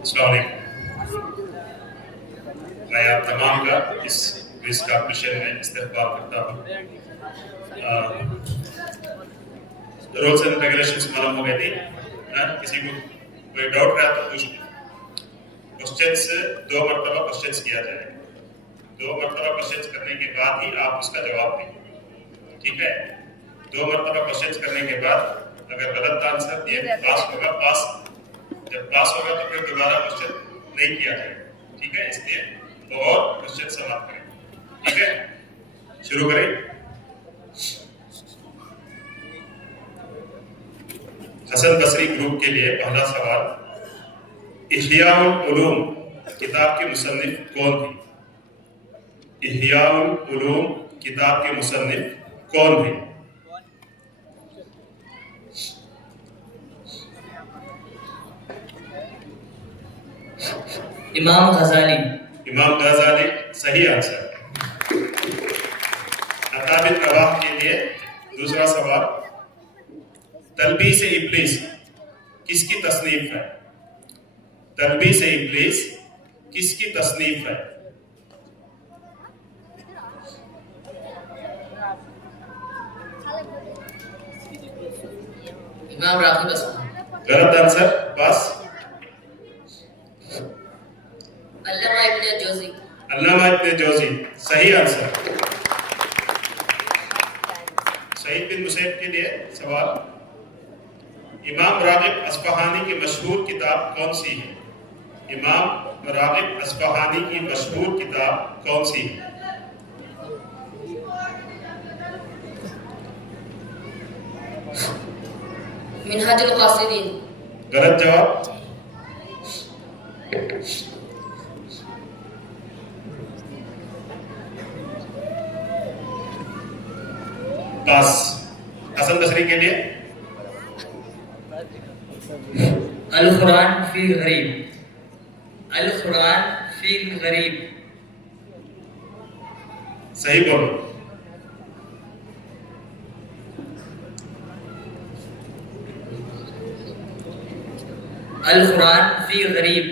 السلام علیکم. میں آپ تمام کا اس کوئز کمپٹیشن میں استقبال کرتا ہوں. رولز اینڈ ریگولیشنز معلوم ہو گئے تھے. کسی کو کوئی ڈاؤٹ رہا تو پوچھ لیں. کوشچنس 2 مرتبہ کوشچنس کیا جائے. 2 مرتبہ کوشچنس کرنے کے بعد ہی آپ اس کا جواب دیں. ٹھیک ہے؟ 2 مرتبہ کوشچنس کرنے کے بعد اگر غلط آنسر دیے پاس ہوگا. پاس جب پاس ہوگا تو پھر دوبارہ کوشچن نہیں کیا جائے. ٹھیک ہے؟ اس لیے تو اور کوشچن سماپت کریں. ٹھیک ہے؟ شروع کریں. حسن بصری گروپ کے لیے پہلا سوال. احیاء العلوم کتاب کے مصنف کون تھے؟ احیاء العلوم کتاب کے مصنف کون تھے؟ امام غزالی. امام غزالی صحیح آنسر. عطا بن رواح کے لیے دوسرا سوال. تلبیس ابلیس کس کی تصنیف ہے؟ تلبیس ابلیس کس کی تصنیف ہے؟ امام راغب اصفہانی. غلط آنسر. پاس. علامہ ابن جوزی. علامہ ابن جوزی صحیح آنسر. سعید بن مسیب کے لیے سوال. امام راغب اصفہانی کی مشہور کتاب کون سی ہے؟ امام راغب اصفہانی کی مشہور کتاب کون سی ہے؟ منہاج القاصدین. غلط جواب. پاس. حسن بصری کے لیے القرآن فی الغریب. القرآن فی الغریب. صحیح بولو. القرآن فی الغریب.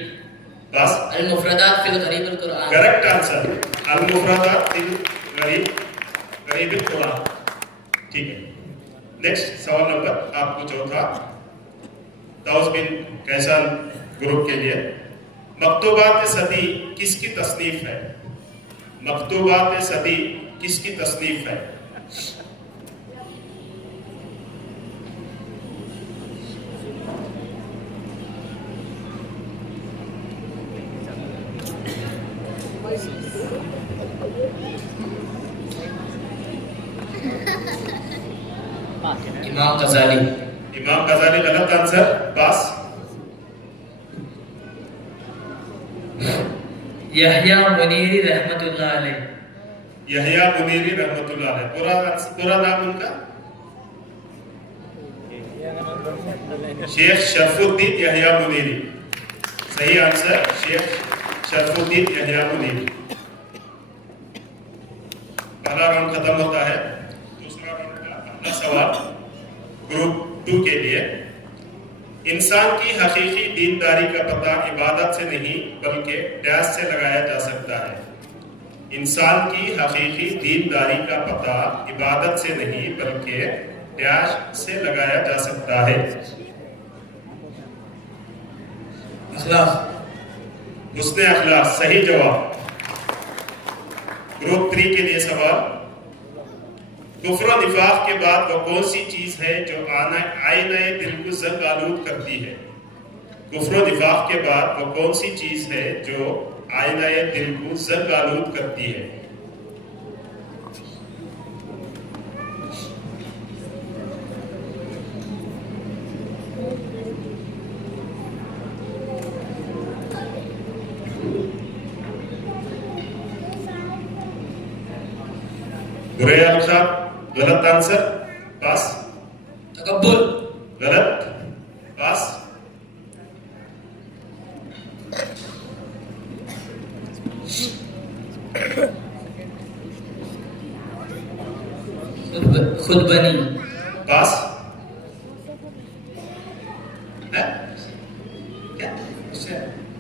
پاس. المفردات فی الغریب القرآن. Correct answer. المفردات فی الغریب غریب القرآن. ٹھیک ہے. نیکسٹ سوال نمبر آپ کو چوتھا. طاؤس بن کیسان گروپ کے لیے. مکتوبات صدی کس کی تصنیف ہے؟ مکتوبات صدی کس کی تصنیف ہے؟ امام غزالی. امام غزالی غلط آنسر. پاس. یحییٰ منیری رحمۃ اللہ علیہ. یحییٰ منیری رحمۃ اللہ علیہ. پورا نام ان کا شیخ شرف الدین یحییٰ منیری. صحیح آنسر. شیخ شرف الدین یحییٰ منیری. پہلا راؤنڈ ختم ہوتا ہے. دوسرا راؤنڈ کا پہلا سوال گروپ 2 کے لیے. انسان کی حقیقی دینداری کا پتہ عبادت سے نہیں بلکہ ڈیش سے لگایا جا سکتا ہے. انسان کی حقیقی دینداری کا پتہ عبادت سے نہیں بلکہ ڈیش سے لگایا جا سکتا ہے. اخلاق. حسن اخلاق صحیح جواب. گروپ 3 کے لیے سوال. کفر و نفاق کے بعد وہ کون سی چیز ہے جو آئینہ دل کو زنگ آلود کرتی ہے؟ کفر و نفاق کے بعد وہ کون سی چیز ہے جو آئینہ دل کو زنگ آلود کرتی ہے؟ برے الخاب غلط آنسر. پاس. تکبر. غلط. پاس. خود بنی. پاس.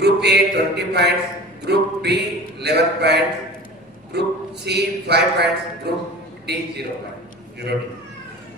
Group A 20 points, Group B 11 points, Group C 5 points, Group D 0 points.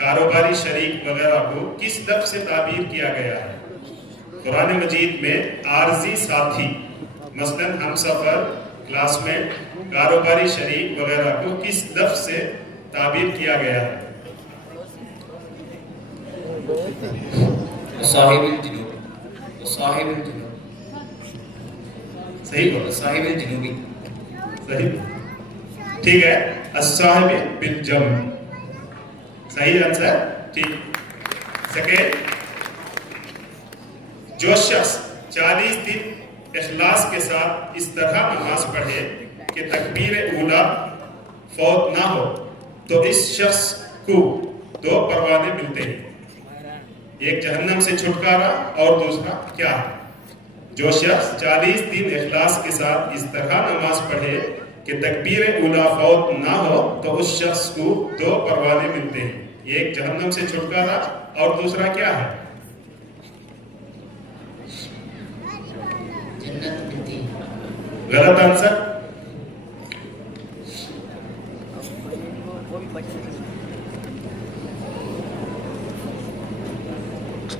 کاروباری شریک وغیرہ کو کس لفظ سے تعبیر کیا گیا ہے؟ قرآن مجید میں عارضی ساتھی مثلا ہم سفر، کلاس میٹ، کاروباری شریک وغیرہ کو کس لفظ سے تعبیر کیا گیا ہے؟ صاحب الجنوب، صاحب الجنوب، صحیح بولا، صاحب الجنوبی، صحیح، ٹھیک ہے، الصاحب بالجنب، صحیح آنسر، ٹھیک۔ سیکنڈ، جو شخص 40 دن اخلاص کے ساتھ اس طرح نماز پڑھے کہ تکبیر اولا فوت نہ ہو تو اس شخص کو 2 پروانے ملتے ہیں، ایک جہنم سے چھٹکارا اور دوسرا کیا ہے؟ جو شخص 40 دن اخلاص کے ساتھ اس طرح نماز پڑھے کہ تکبیر اولا فوت نہ ہو تو اس شخص کو 2 پروانے ملتے ہیں، ایک جہنم سے چھٹکارا اور دوسرا کیا ہے؟ جنت ملتی ہے۔ غلط آنسر،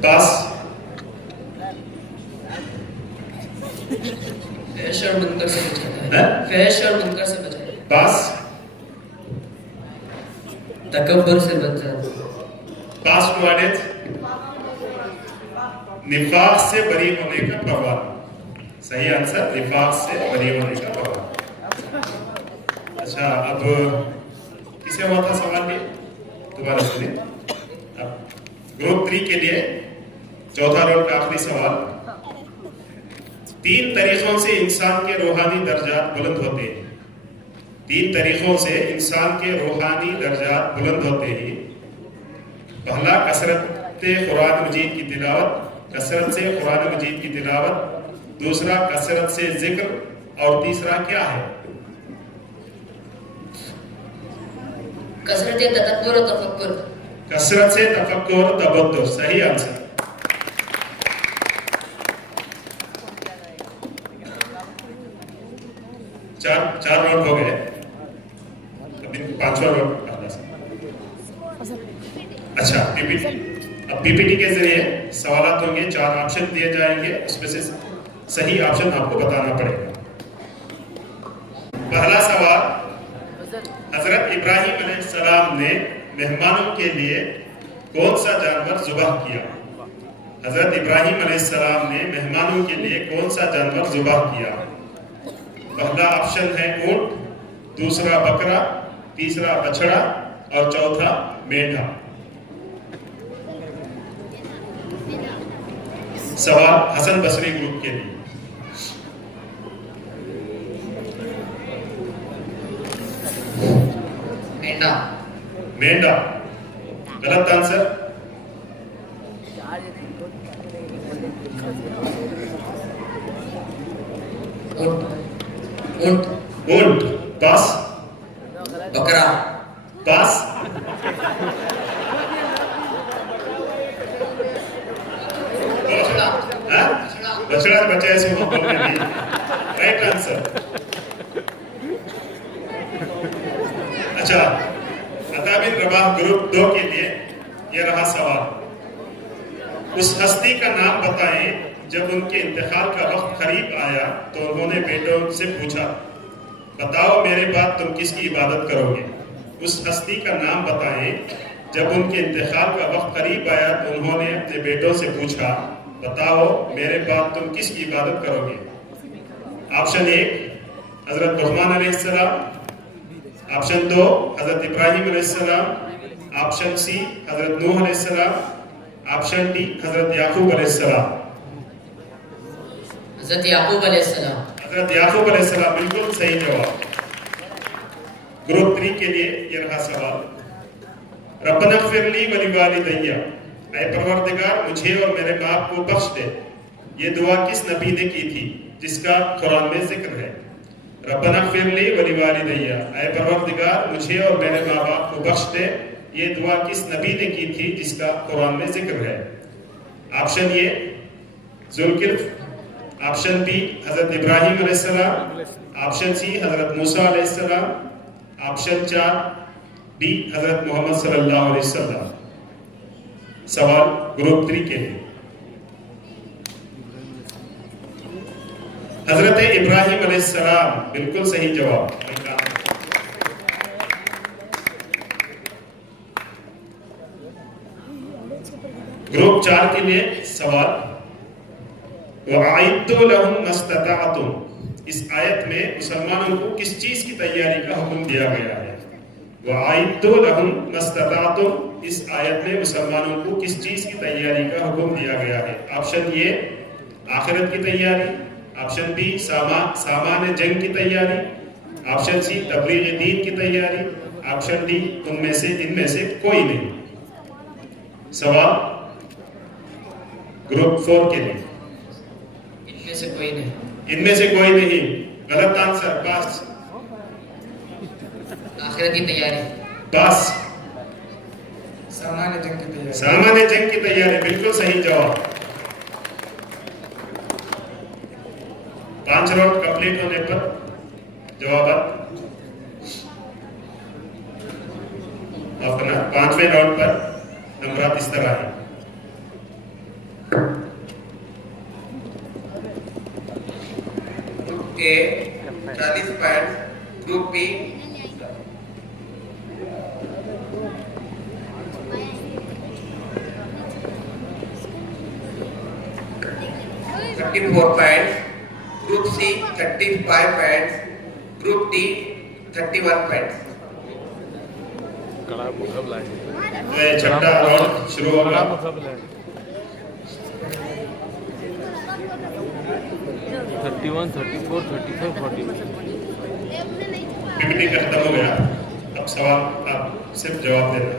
پاس، فحش اور منکر سے بچاتا ہے، فحش اور منکر سے بچاتا ہے، پاس، تکبر سے بچاتا ہے، پاس ٹو ایڈٹ، نفاق سے بری ہونے کا پروانہ، صحیح آنسر، نفاق سے بری ہونے کا پروانہ۔ اچھا، اب کسے ہوا تھا سوال یہ؟ دوبارہ سنیں۔ اب گروپ 3 کے لیے چوتھا رول کا آخری سوال، 3 طریقوں سے انسان کے روحانی درجات بلند ہوتے ہیں، 3 طریقوں سے انسان کے روحانی درجات بلند ہوتے ہیں۔ پہلا، کثرت قرآن مجید کی تلاوت، کثرت سے قرآن مجید کی تلاوت، دوسرا کثرت سے ذکر، اور تیسرا کیا ہے؟ کثرت تدبر و تفکر، کثرت سے تفکر اور تبدر، صحیح آنسر۔ چار راؤنڈ ہو گئے، اب 5واں راؤنڈ آنا ہے۔ اچھا، پی پی ٹی، اب پی پی ٹی کے ذریعے سوالات ہوں گے، 4 آپشن دیے جائیں گے، اس میں سے صحیح آپشن آپ کو بتانا پڑے گا۔ پہلا سوال، حضرت ابراہیم علیہ السلام نے مہمانوں کے لیے کون سا جانور ذبح کیا؟ حضرت ابراہیم علیہ السلام نے مہمانوں کے لیے کون سا جانور ذبح کیا؟ پہلا آپشن ہے اونٹ، دوسرا بکرا، تیسرا بچڑا اور چوتھا مینڈھا۔ سوال حسن بصری گروپ کے لیے، مینڈا، مینڈا، غلط آنسر، اونٹ، اونٹ، پاس، بکرا، پاس، بچڑا بچہ اس کو بولنے نہیں، رائٹ آنسر۔ اچھا، عطا بن رباح گروپ 2 کے لیے یہ رہا سوال، اس ہستی کا نام بتائیں جب ان کے انتقال کا وقت قریب آیا تو انہوں نے بیٹوں سے پوچھا، بتاؤ میرے بعد تم کس کی عبادت کرو گے؟ اس ہستی کا نام بتائیں جب ان کے انتقال کا وقت قریب آیا تو انہوں نے اپنے بیٹوں سے پوچھا، بتاؤ میرے بعد تم کس کی عبادت کرو گے؟ آپشن 1 حضرت لقمان علیہ السلام، آپشن 2 حضرت ابراہیم علیہ السلام، آپشن سی حضرت نوح علیہ السلام، آپشن ڈی حضرت یعقوب علیہ السلام۔ حضرت یعقوب علیہ السلام، حضرت یعقوب علیہ السلام، بالکل صحیح جواب۔ گروپ 3 کے لیے یہ رہا سوال، ربنا اغفر لی ولوالدی، اے پروردگار مجھے اور میرے باپ کو بخش دے، یہ دعا کس نبی نے کی تھی جس کا قرآن میں ذکر ہے؟ ربنا اغفر لی ولوالدی، اے پروردگار مجھے اور میرے ماں باپ کو بخش دے، یہ دعا کس نبی نے کی تھی جس کا قرآن میں ذکر ہے؟ آپشن اے ذوالکفل، آپشن بی حضرت ابراہیم علیہ السلام، آپشن سی حضرت موسیٰ علیہ السلام، آپشن 4 ڈی حضرت محمد صلی اللہ علیہ وسلم۔ سوال گروپ 3 کے لیے. حضرت ابراہیم علیہ السلام بالکل صحیح جواب. گروپ 4 کے لیے سوال وَأَعِدُّوا لَهُمْ مَا اسْتَطَعْتُمْ. اس آیت میں مسلمانوں کو کس چیز کی تیاری کا حکم دیا گیا ہے؟ وَأَعِدُّوا لَهُمْ مَا اسْتَطَعْتُمْ. اس آیت میں مسلمانوں کو کس چیز کی تیاری کا حکم دیا گیا ہے؟ آپشن اے آخرت کی تیاری، آپشن بی سامان جنگ کی تیاری، آپشن سی تبلیغ دین کی تیاری، آپشن ڈی ان میں سے کوئی نہیں. سوال گروپ 4 کے لیے. ان میں سے کوئی نہیں. ان میں سے کوئی نہیں. غلط آنسر. پاس. آخرت کی تیاری. پاس. سامان جنگ کی تیاری. سامان جنگ کی تیاری بالکل صحیح جواب. 5 راؤنڈ کمپلیٹ ہونے پر جوابات اپنا 5ویں راؤنڈ پر نمبرات اس طرح ہیں. A 40 points, Group B 34 points, Group C 35 points, Group D 31 points. چھٹا راؤنڈ شروع ہوگا. پی پی ٹی ختم ہو گیا. اب سوال آپ صرف جواب دینا ہے.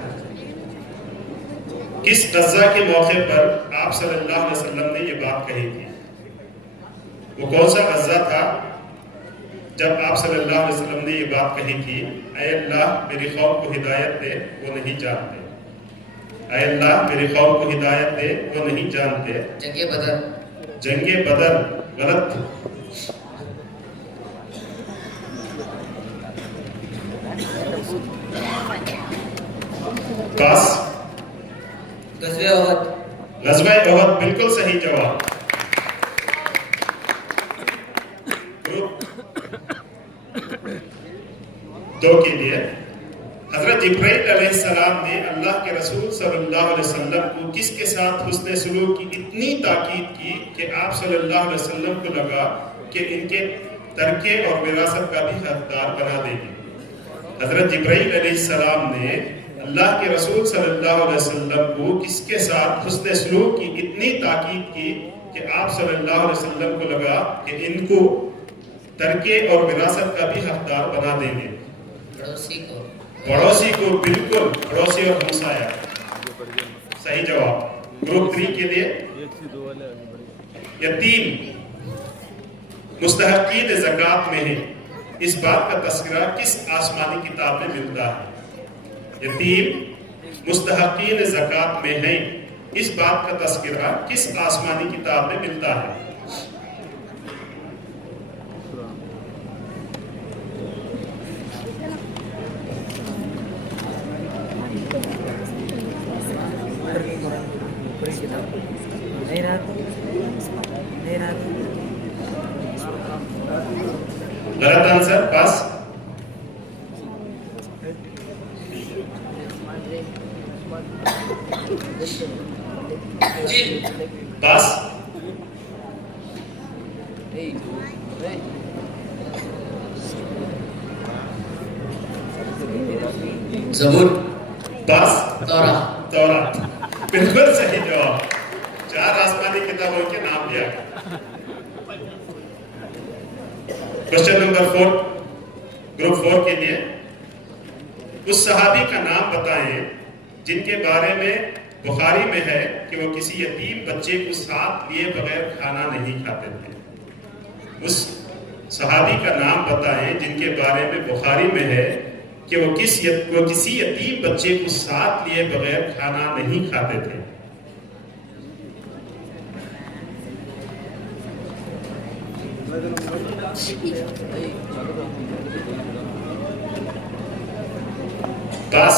کس غزہ کے موقع پر آپ صلی اللہ علیہ وسلم نے یہ بات کہی تھی؟ وہ کون سا غزہ تھا جب آپ صلی اللہ علیہ وسلم نے یہ بات کہی تھی اے اللہ میری قوم کو ہدایت دے وہ نہیں جانتے. اے اللہ میری قوم کو ہدایت دے وہ نہیں جانتے. جنگ بدر. جنگ بدر غلط. پاس. غزوہ احد. غزوہ احد بالکل صحیح جواب. گروپ 2 کے لیے حضرت جبرائیل علیہ السلام نے اللہ کے رسول صلی اللہ علیہ وسلم کو کس کے ساتھ حسن سلوک کی اتنی تاکید کی کہ آپ صلی اللہ علیہ وسلم کو لگا کہ ان کے ترکے اور وراثت کا بھی حقدار بنا دیں گے. حضرت جبرائیل علیہ السلام نے اللہ کے رسول صلی اللہ علیہ وسلم کو کس کے ساتھ حسن سلوک کی اتنی تاکید کی کہ آپ صلی اللہ علیہ وسلم کو لگا کہ ان کو ترکے اور وراثت کا بھی حقدار بنا دیں گے. پڑوسی کو بالکل. پڑوسی اور ہمسایہ صحیح جواب. گروپ 3 کے لیے یتیم مستحقین زکوٰۃ میں ہے. اس بات کا تذکرہ کس آسمانی کتاب میں ملتا ہے؟ یتیم مستحقین زکوٰۃ میں ہیں. اس بات کا تذکرہ کس آسمانی کتاب میں ملتا ہے؟ غلط آنسر. پاس. پاس. زبور. پاس. تورات. بالکل صحیح جواب. 4 آسمانی کتابوں کے نام لیا. کوشچن نمبر 4 گروپ 4 کے لیے اس صحابی کا نام بتائیں جن کے بارے میں بخاری میں ہے کہ وہ کسی یتیم بچے کو ساتھ لیے بغیر کھانا نہیں کھاتے تھے. اس صحابی کا نام بتائیں جن کے بارے میں بخاری میں ہے کہ وہ کسی یتیم بچے کو ساتھ لیے بغیر کھانا نہیں کھاتے تھے. پاس.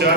4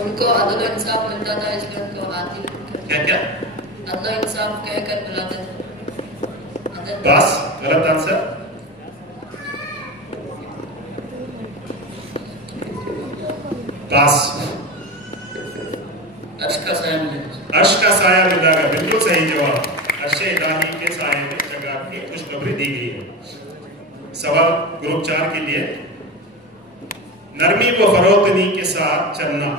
ان کو عدل و انصاف ملتا تھا اس لیے ان کو عادل کیا کیا عدل و انصاف کہہ کر بلاتے تھے. پاس غلط آنسر. پاس. عرش کا سایہ ملے. عرش کا سایہ ملا گا بالکل صحیح جواب. عرش الہی کے سائے میں جگہ کی خوشخبری دی گئی ہے. سوال گروپ 4 کے لیے. نرمی و فروتنی کے ساتھ چلنا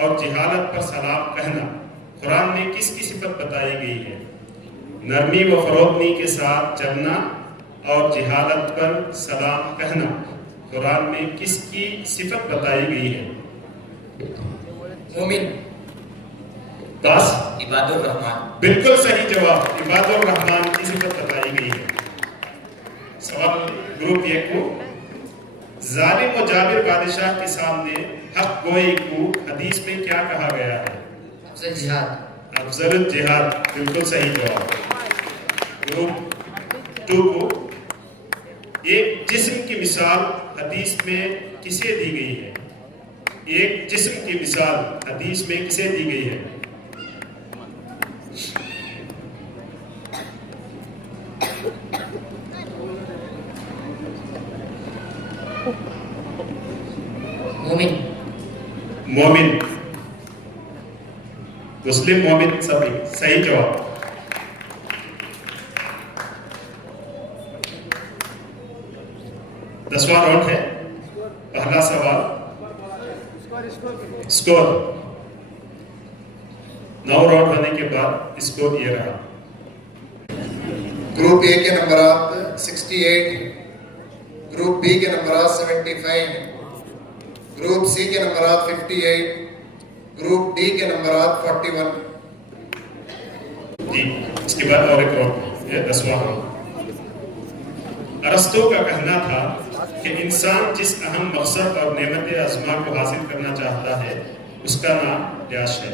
اور جہالت پر سلام کہنا قرآن میں کس کی صفت بتائی گئی ہے؟ نرمی و فروتنی کے ساتھ چلنا اور جہالت پر سلام کہنا قرآن میں کس کی صفت بتائی گئی ہے؟ مومن. پاس. عباد الرحمن. بالکل صحیح جواب. عباد الرحمن کی صفت بتائی گئی ہے. سوال گروپ 1 کو. ظالم و جابر بادشاہ کے سامنے حق گوئی کو حدیث میں کیا کہا گیا ہے؟ افضل جہاد. افضل الجہاد. بالکل صحیح جواب. گروپ 2 کو. ایک جسم کی مثال حدیث میں کسے دی گئی ہے؟ ایک جسم کی مثال حدیث میں کسے دی گئی ہے؟ مومن. مومن. مسلم مومن سبھی صحیح جواب. دسواں راؤنڈ ہے. پہلا سوال اسکور. 9 راؤنڈ ہونے کے بعد اسکور یہ رہا. گروپ اے کے نمبرات 68، گروپ بی کے نمبرات 75، گروپ سی کے نمبرات 58، گروپ ڈی کے نمبرات 41. جی اس کے بعد اور ایک راؤنڈ. یہ 10واں راؤنڈ. ارسطو کا کہنا تھا کہ انسان جس اہم مقصد اور نعمت عظمیٰ کو حاصل کرنا چاہتا ہے اس کا نام عیاش ہے.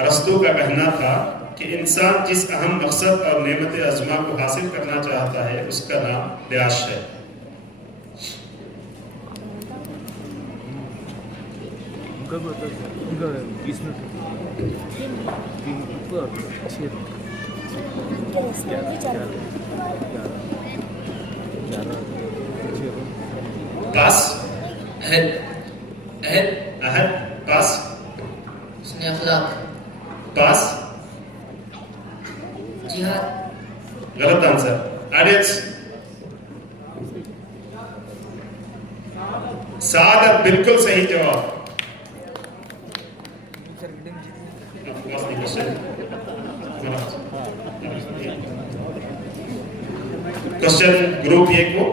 ارسطو کا کہنا تھا کہ انسان جس اہم مقصد اور نعمت عظمیٰ کو حاصل کرنا چاہتا ہے اس کا نام عیاش ہے. پاس. عہد. عہد. احد. پاس. حسن اخلاق. پاس. جہاد. غلط آنسر. آڈینس. سعادت. بالکل صحیح جواب. کوشچن گروپ 1 کو.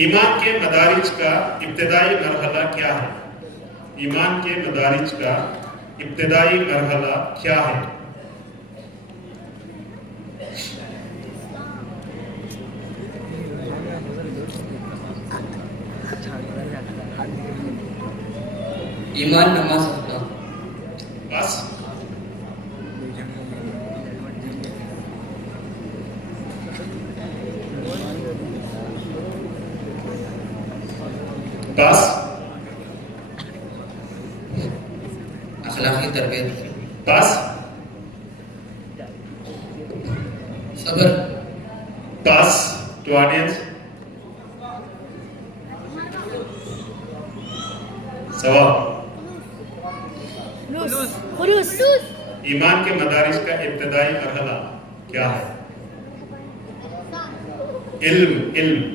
ایمان کے مدارج کا ابتدائی مرحلہ کیا ہے؟ ایمان کے مدارج کا ابتدائی مرحلہ کیا ہے؟ ایمان نماز پڑھنا. بس. بس. اخلاقی تربیت. بس. صبر. بس. To audience. سوال. ایمان کے مدارج کا ابتدائی مرحلہ کیا ہے؟ علم. علم.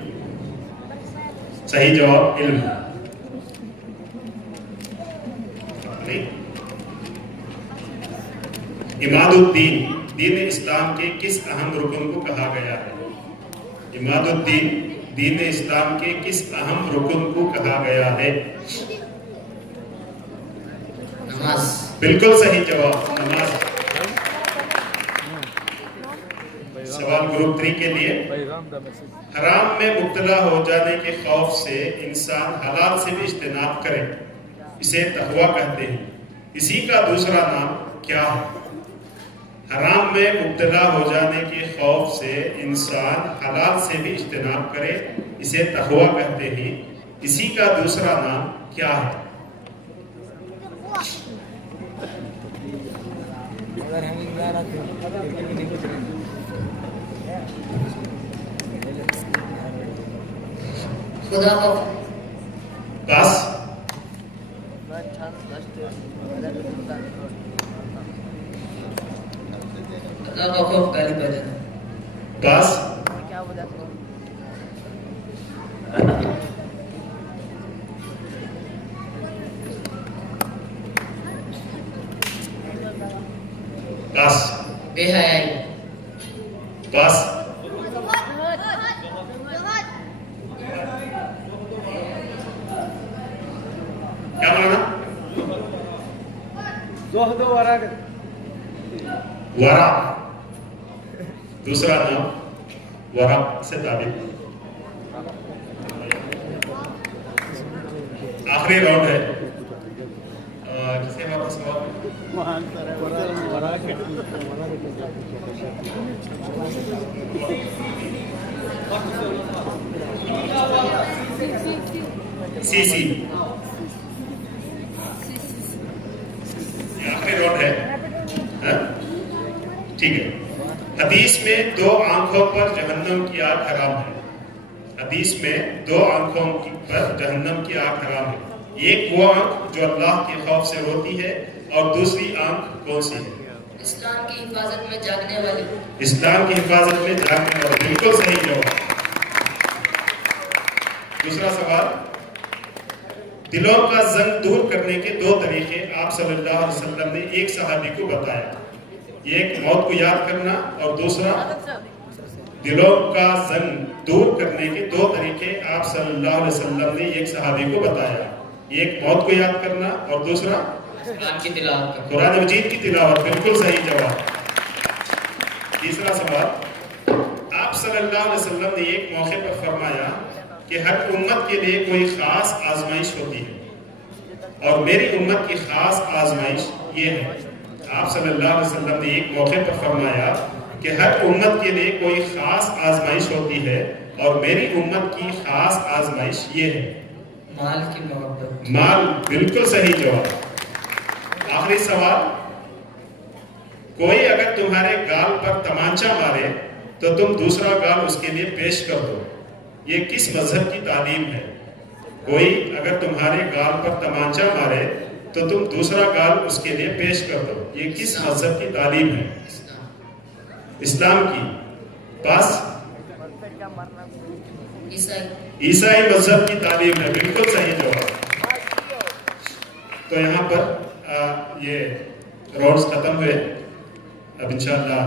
صحیح جواب علم. عماد الدین. دین اسلام کے کس اہم رکن کو کہا گیا ہے؟ عماد الدین دین اسلام کے کس اہم رکن کو کہا گیا ہے؟ نماز. بالکل صحیح جواب نماز. سوال گروپ 3 کے لیے. حرام میں مبتلا ہو جانے کے خوف سے انسان حلال سے بھی اجتناب کرے اسے تقویٰ کہتے ہیں. اسی کا دوسرا نام کیا ہے؟ حرام میں مبتلا ہو جانے کے خوف سے انسان حلال سے بھی اجتناب کرے اسے تقویٰ کہتے ہیں. اسی کا دوسرا نام کیا ہے؟ خدا خوف. پاس. خدا کا خوف غالب آ جانا. پاس. پاس. بے حیائی. پاس. کیا مانا؟ ورا. دوسرا نام ورا سے تعبیر. آخری راؤنڈ ہے. کسی واپس سوال؟ سی سی. آخری راؤنڈ ہے. ٹھیک ہے. حدیث میں 2 آنکھوں پر جہنم کی آگ حرام ہے. حدیث میں 2 آنکھوں پر جہنم کی آگ حرام ہے. ایک وہ آنکھ جو اللہ کے خوف سے روتی ہے اور دوسری آنکھ کون سی ہے؟ اسلام کی حفاظت میں جاگنے والی. اسلام کی حفاظت میں جاگنے والی. بالکل صحیح جواب. دوسرا سوال. دلوں کا زنگ دور کرنے کے 2 طریقے آپ صلی اللہ علیہ وسلم نے ایک صحابی کو بتایا. ایک موت کو یاد کرنا اور دوسرا دلوں کا زنگ دور کرنے کے 2 طریقے آپ صلی اللہ علیہ وسلم نے ایک صحابی کو بتایا. ایک موت کو یاد کرنا اور دوسرا قرآن کی تلاوت کرنا. قرآن مجید کی تلاوت. بالکل صحیح جواب. تیسرا سوال. آپ صلی اللہ علیہ وسلم نے ایک موقع پر فرمایا کہ ہر امت کے لیے کوئی خاص آزمائش ہوتی ہے اور میری امت کی خاص آزمائش یہ ہے. آپ صلی اللہ علیہ وسلم نے ایک موقع پر فرمایا کہ ہر امت کے لیے کوئی خاص آزمائش ہوتی ہے اور میری امت کی خاص آزمائش یہ ہے. مال کی محبت. مال. بالکل صحیح جواب. آخری سوال. کوئی اگر تمہارے گال پر تمانچہ مارے تو تم دوسرا گال اس کے لیے پیش کر دو. یہ کس مذہب کی تعلیم ہے؟ کوئی اگر تمہارے گال پر تمانچہ مارے تو تم دوسرا گال اس کے لیے پیش کر دو. یہ کس مذہب کی تعلیم ہے؟ اسلام کی. پاس. عیسائی مذہب کی تعلیم ہے. بالکل صحیح جواب. تو یہاں پر یہ راؤنڈز ختم ہوئے. اب انشاءاللہ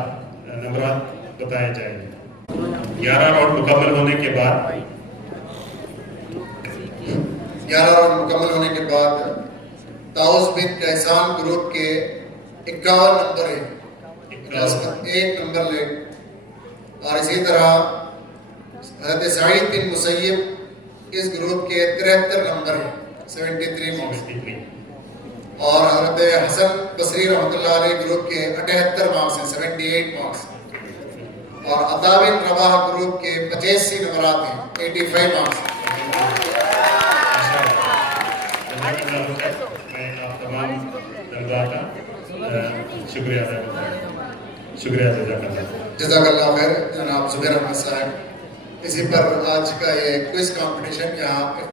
نمبرات بتائے جائیں گے. 11 راؤنڈ مکمل ہونے کے بعد 11 راؤنڈ مکمل ہونے کے بعد طاؤس بن کیسان گروپ کے 51 نمبر ہے. 1 نمبر لے. اور اسی طرح حضرت سعید بن مسیب اس گروپ کے 73 نمبر ہے. 73 مارکس. اور حضرت حسن بصری رحمۃ اللہ علیہ گروپ کے 78 مارکس ہیں. 78 مارکس. اور عطا بن رباح گروپ کے 85 نمبرات ہیں. 85 مارکس. میں آپ تمام طلباء کا شکریہ ادا کرتا ہوں. شکریہ. جزاک اللہ خیر جناب زبیر احمد صاحب. اسی پر آج کا یہ کوئز کمپٹیشن یہاں